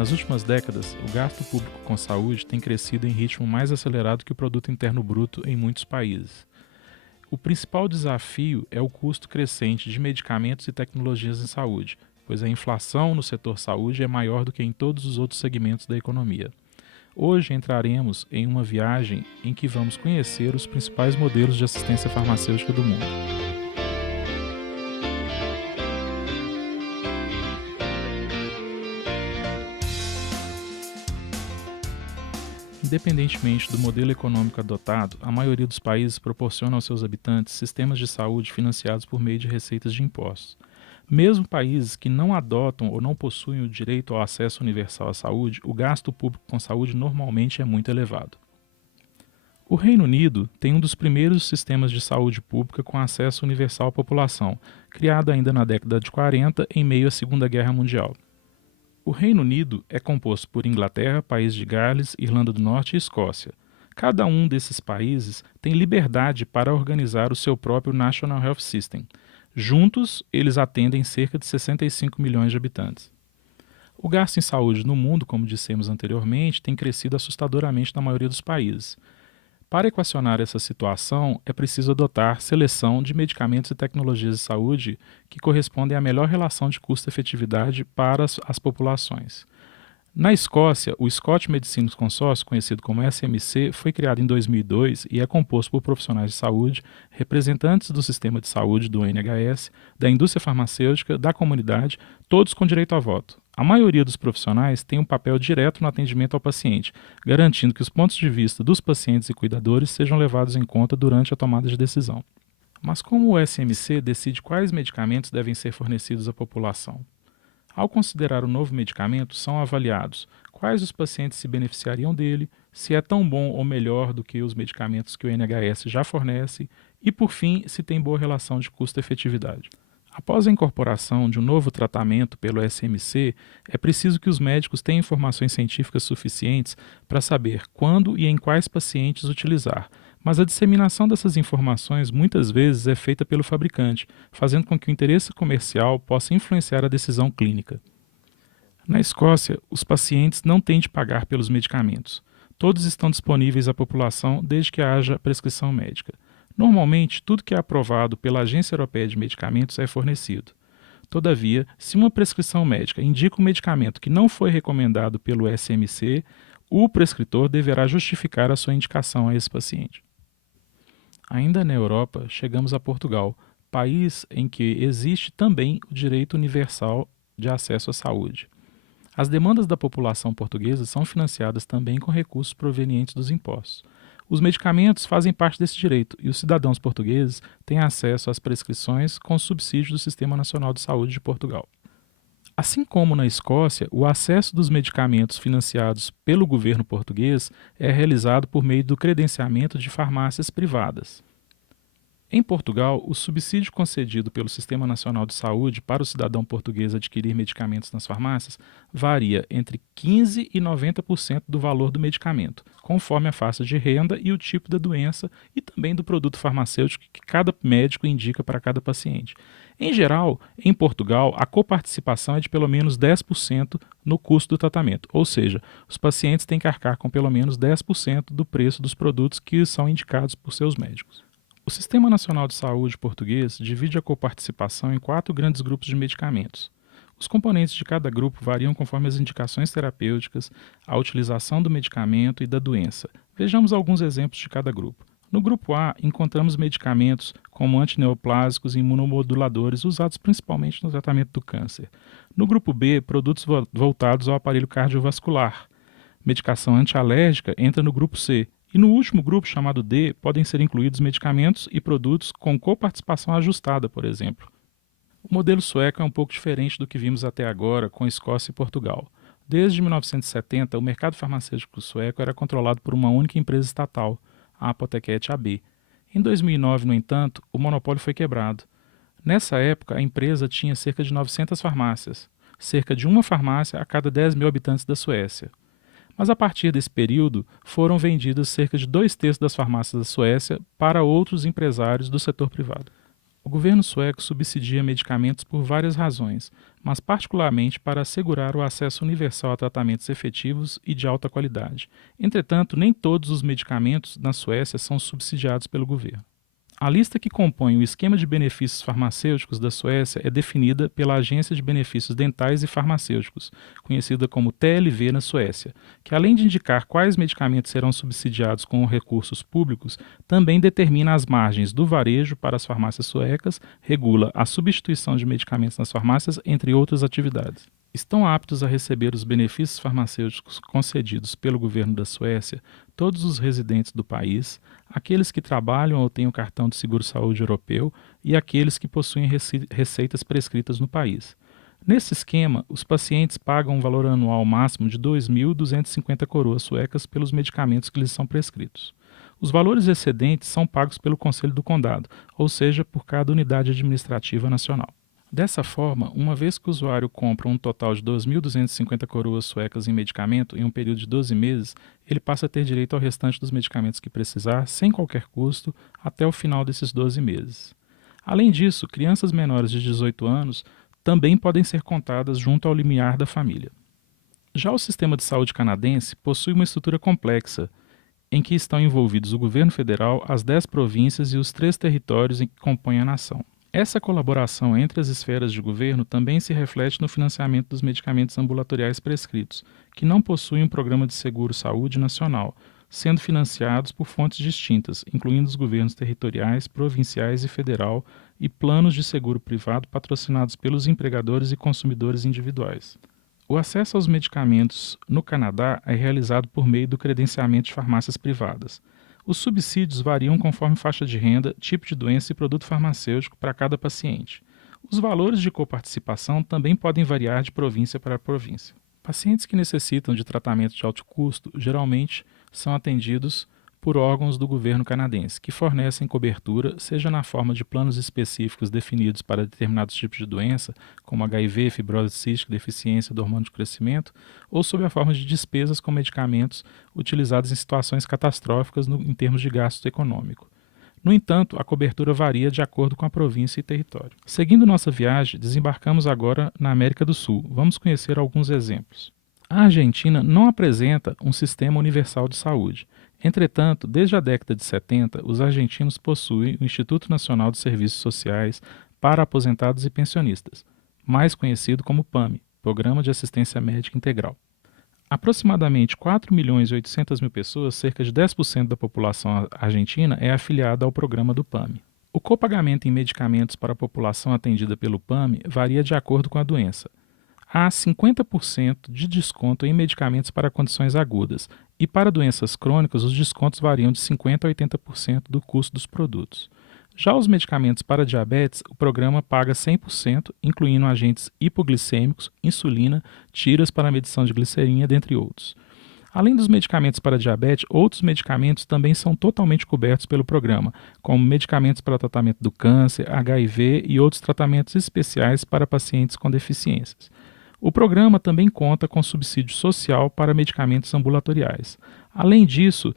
Nas últimas décadas, o gasto público com saúde tem crescido em ritmo mais acelerado que o produto interno bruto em muitos países. O principal desafio é o custo crescente de medicamentos e tecnologias em saúde, pois a inflação no setor saúde é maior do que em todos os outros segmentos da economia. Hoje entraremos em uma viagem em que vamos conhecer os principais modelos de assistência farmacêutica do mundo. Independentemente do modelo econômico adotado, a maioria dos países proporciona aos seus habitantes sistemas de saúde financiados por meio de receitas de impostos. Mesmo países que não adotam ou não possuem o direito ao acesso universal à saúde, o gasto público com saúde normalmente é muito elevado. O Reino Unido tem um dos primeiros sistemas de saúde pública com acesso universal à população, criado ainda na década de 40, em meio à Segunda Guerra Mundial. O Reino Unido é composto por Inglaterra, País de Gales, Irlanda do Norte e Escócia. Cada um desses países tem liberdade para organizar o seu próprio National Health System. Juntos, eles atendem cerca de 65 milhões de habitantes. O gasto em saúde no mundo, como dissemos anteriormente, tem crescido assustadoramente na maioria dos países. Para equacionar essa situação, é preciso adotar seleção de medicamentos e tecnologias de saúde que correspondem à melhor relação de custo-efetividade para as populações. Na Escócia, o Scottish Medicines Consortium, conhecido como SMC, foi criado em 2002 e é composto por profissionais de saúde, representantes do sistema de saúde do NHS, da indústria farmacêutica, da comunidade, todos com direito a voto. A maioria dos profissionais tem um papel direto no atendimento ao paciente, garantindo que os pontos de vista dos pacientes e cuidadores sejam levados em conta durante a tomada de decisão. Mas como o SMC decide quais medicamentos devem ser fornecidos à população? Ao considerar o novo medicamento, são avaliados quais os pacientes se beneficiariam dele, se é tão bom ou melhor do que os medicamentos que o NHS já fornece e, por fim, se tem boa relação de custo-efetividade. Após a incorporação de um novo tratamento pelo SMC, é preciso que os médicos tenham informações científicas suficientes para saber quando e em quais pacientes utilizar, mas a disseminação dessas informações muitas vezes é feita pelo fabricante, fazendo com que o interesse comercial possa influenciar a decisão clínica. Na Escócia, os pacientes não têm de pagar pelos medicamentos. Todos estão disponíveis à população desde que haja prescrição médica. Normalmente, tudo que é aprovado pela Agência Europeia de Medicamentos é fornecido. Todavia, se uma prescrição médica indica um medicamento que não foi recomendado pelo SMC, o prescritor deverá justificar a sua indicação a esse paciente. Ainda na Europa, chegamos a Portugal, país em que existe também o direito universal de acesso à saúde. As demandas da população portuguesa são financiadas também com recursos provenientes dos impostos. Os medicamentos fazem parte desse direito e os cidadãos portugueses têm acesso às prescrições com subsídio do Sistema Nacional de Saúde de Portugal. Assim como na Escócia, o acesso dos medicamentos financiados pelo governo português é realizado por meio do credenciamento de farmácias privadas. Em Portugal, o subsídio concedido pelo Sistema Nacional de Saúde para o cidadão português adquirir medicamentos nas farmácias varia entre 15% e 90% do valor do medicamento, conforme a faixa de renda e o tipo da doença e também do produto farmacêutico que cada médico indica para cada paciente. Em geral, em Portugal, a coparticipação é de pelo menos 10% no custo do tratamento, ou seja, os pacientes têm que arcar com pelo menos 10% do preço dos produtos que são indicados por seus médicos. O Sistema Nacional de Saúde português divide a coparticipação em 4 grandes grupos de medicamentos. Os componentes de cada grupo variam conforme as indicações terapêuticas, a utilização do medicamento e da doença. Vejamos alguns exemplos de cada grupo. No grupo A, encontramos medicamentos como antineoplásicos e imunomoduladores usados principalmente no tratamento do câncer. No grupo B, produtos voltados ao aparelho cardiovascular. Medicação antialérgica entra no grupo C. E no último grupo, chamado D, podem ser incluídos medicamentos e produtos com coparticipação ajustada, por exemplo. O modelo sueco é um pouco diferente do que vimos até agora com Escócia e Portugal. Desde 1970, o mercado farmacêutico sueco era controlado por uma única empresa estatal, a Apoteket AB. Em 2009, no entanto, o monopólio foi quebrado. Nessa época, a empresa tinha cerca de 900 farmácias, cerca de uma farmácia a cada 10 mil habitantes da Suécia. Mas a partir desse período, foram vendidas cerca de 2/3 das farmácias da Suécia para outros empresários do setor privado. O governo sueco subsidia medicamentos por várias razões, mas particularmente para assegurar o acesso universal a tratamentos efetivos e de alta qualidade. Entretanto, nem todos os medicamentos na Suécia são subsidiados pelo governo. A lista que compõe o esquema de benefícios farmacêuticos da Suécia é definida pela Agência de Benefícios Dentais e Farmacêuticos, conhecida como TLV na Suécia, que além de indicar quais medicamentos serão subsidiados com recursos públicos, também determina as margens do varejo para as farmácias suecas, regula a substituição de medicamentos nas farmácias, entre outras atividades. Estão aptos a receber os benefícios farmacêuticos concedidos pelo governo da Suécia todos os residentes do país, aqueles que trabalham ou têm o cartão de seguro-saúde europeu e aqueles que possuem receitas prescritas no país. Nesse esquema, os pacientes pagam um valor anual máximo de 2.250 coroas suecas pelos medicamentos que lhes são prescritos. Os valores excedentes são pagos pelo Conselho do Condado, ou seja, por cada unidade administrativa nacional. Dessa forma, uma vez que o usuário compra um total de 2.250 coroas suecas em medicamento em um período de 12 meses, ele passa a ter direito ao restante dos medicamentos que precisar, sem qualquer custo, até o final desses 12 meses. Além disso, crianças menores de 18 anos também podem ser contadas junto ao limiar da família. Já o sistema de saúde canadense possui uma estrutura complexa, em que estão envolvidos o governo federal, as 10 províncias e os 3 territórios em que compõem a nação. Essa colaboração entre as esferas de governo também se reflete no financiamento dos medicamentos ambulatoriais prescritos, que não possuem um programa de seguro-saúde nacional, sendo financiados por fontes distintas, incluindo os governos territoriais, provinciais e federal, e planos de seguro privado patrocinados pelos empregadores e consumidores individuais. O acesso aos medicamentos no Canadá é realizado por meio do credenciamento de farmácias privadas. Os subsídios variam conforme faixa de renda, tipo de doença e produto farmacêutico para cada paciente. Os valores de coparticipação também podem variar de província para província. Pacientes que necessitam de tratamento de alto custo geralmente são atendidos por órgãos do governo canadense, que fornecem cobertura, seja na forma de planos específicos definidos para determinados tipos de doença, como HIV, fibrose cística, deficiência do hormônio de crescimento, ou sob a forma de despesas com medicamentos utilizados em situações catastróficas em termos de gasto econômico. No entanto, a cobertura varia de acordo com a província e território. Seguindo nossa viagem, desembarcamos agora na América do Sul. Vamos conhecer alguns exemplos. A Argentina não apresenta um sistema universal de saúde. Entretanto, desde a década de 70, os argentinos possuem o Instituto Nacional de Serviços Sociais para Aposentados e Pensionistas, mais conhecido como PAMI, Programa de Assistência Médica Integral. Aproximadamente 4.800.000 pessoas, cerca de 10% da população argentina, é afiliada ao programa do PAMI. O copagamento em medicamentos para a população atendida pelo PAMI varia de acordo com a doença. Há 50% de desconto em medicamentos para condições agudas e para doenças crônicas os descontos variam de 50% a 80% do custo dos produtos. Já os medicamentos para diabetes, o programa paga 100%, incluindo agentes hipoglicêmicos, insulina, tiras para medição de glicerina, dentre outros. Além dos medicamentos para diabetes, outros medicamentos também são totalmente cobertos pelo programa, como medicamentos para tratamento do câncer, HIV e outros tratamentos especiais para pacientes com deficiências. O programa também conta com subsídio social para medicamentos ambulatoriais. Além disso,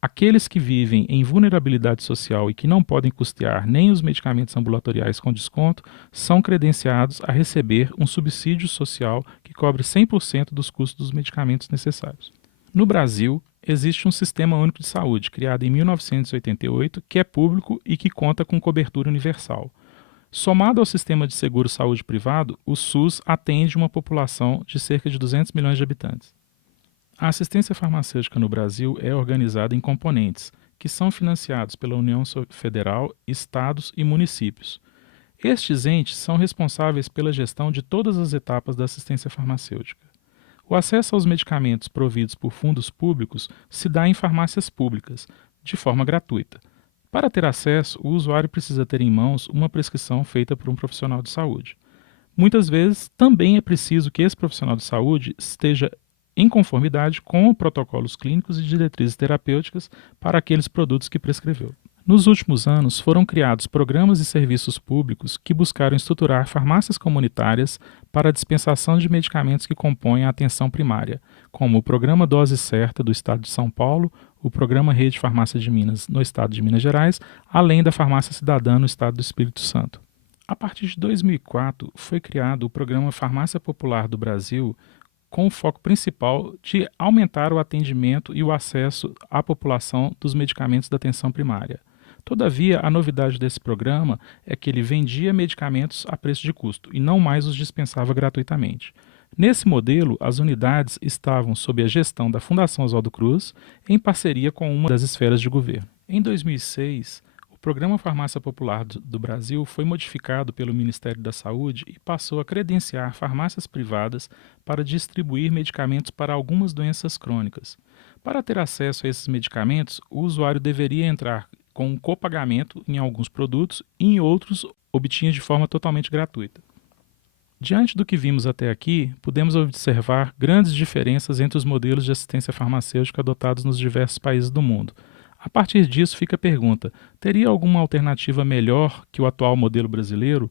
aqueles que vivem em vulnerabilidade social e que não podem custear nem os medicamentos ambulatoriais com desconto são credenciados a receber um subsídio social que cobre 100% dos custos dos medicamentos necessários. No Brasil, existe um Sistema Único de Saúde, criado em 1988, que é público e que conta com cobertura universal. Somado ao sistema de seguro-saúde privado, o SUS atende uma população de cerca de 200 milhões de habitantes. A assistência farmacêutica no Brasil é organizada em componentes, que são financiados pela União Federal, estados e municípios. Estes entes são responsáveis pela gestão de todas as etapas da assistência farmacêutica. O acesso aos medicamentos providos por fundos públicos se dá em farmácias públicas, de forma gratuita. Para ter acesso, o usuário precisa ter em mãos uma prescrição feita por um profissional de saúde. Muitas vezes, também é preciso que esse profissional de saúde esteja em conformidade com protocolos clínicos e diretrizes terapêuticas para aqueles produtos que prescreveu. Nos últimos anos, foram criados programas e serviços públicos que buscaram estruturar farmácias comunitárias para a dispensação de medicamentos que compõem a atenção primária, como o Programa Dose Certa do Estado de São Paulo, o Programa Rede Farmácia de Minas no estado de Minas Gerais, além da Farmácia Cidadã no estado do Espírito Santo. A partir de 2004, foi criado o Programa Farmácia Popular do Brasil, com o foco principal de aumentar o atendimento e o acesso à população dos medicamentos da atenção primária. Todavia, a novidade desse programa é que ele vendia medicamentos a preço de custo e não mais os dispensava gratuitamente. Nesse modelo, as unidades estavam sob a gestão da Fundação Oswaldo Cruz, em parceria com uma das esferas de governo. Em 2006, o Programa Farmácia Popular do Brasil foi modificado pelo Ministério da Saúde e passou a credenciar farmácias privadas para distribuir medicamentos para algumas doenças crônicas. Para ter acesso a esses medicamentos, o usuário deveria entrar com um copagamento em alguns produtos e em outros obtinha de forma totalmente gratuita. Diante do que vimos até aqui, podemos observar grandes diferenças entre os modelos de assistência farmacêutica adotados nos diversos países do mundo. A partir disso fica a pergunta: teria alguma alternativa melhor que o atual modelo brasileiro?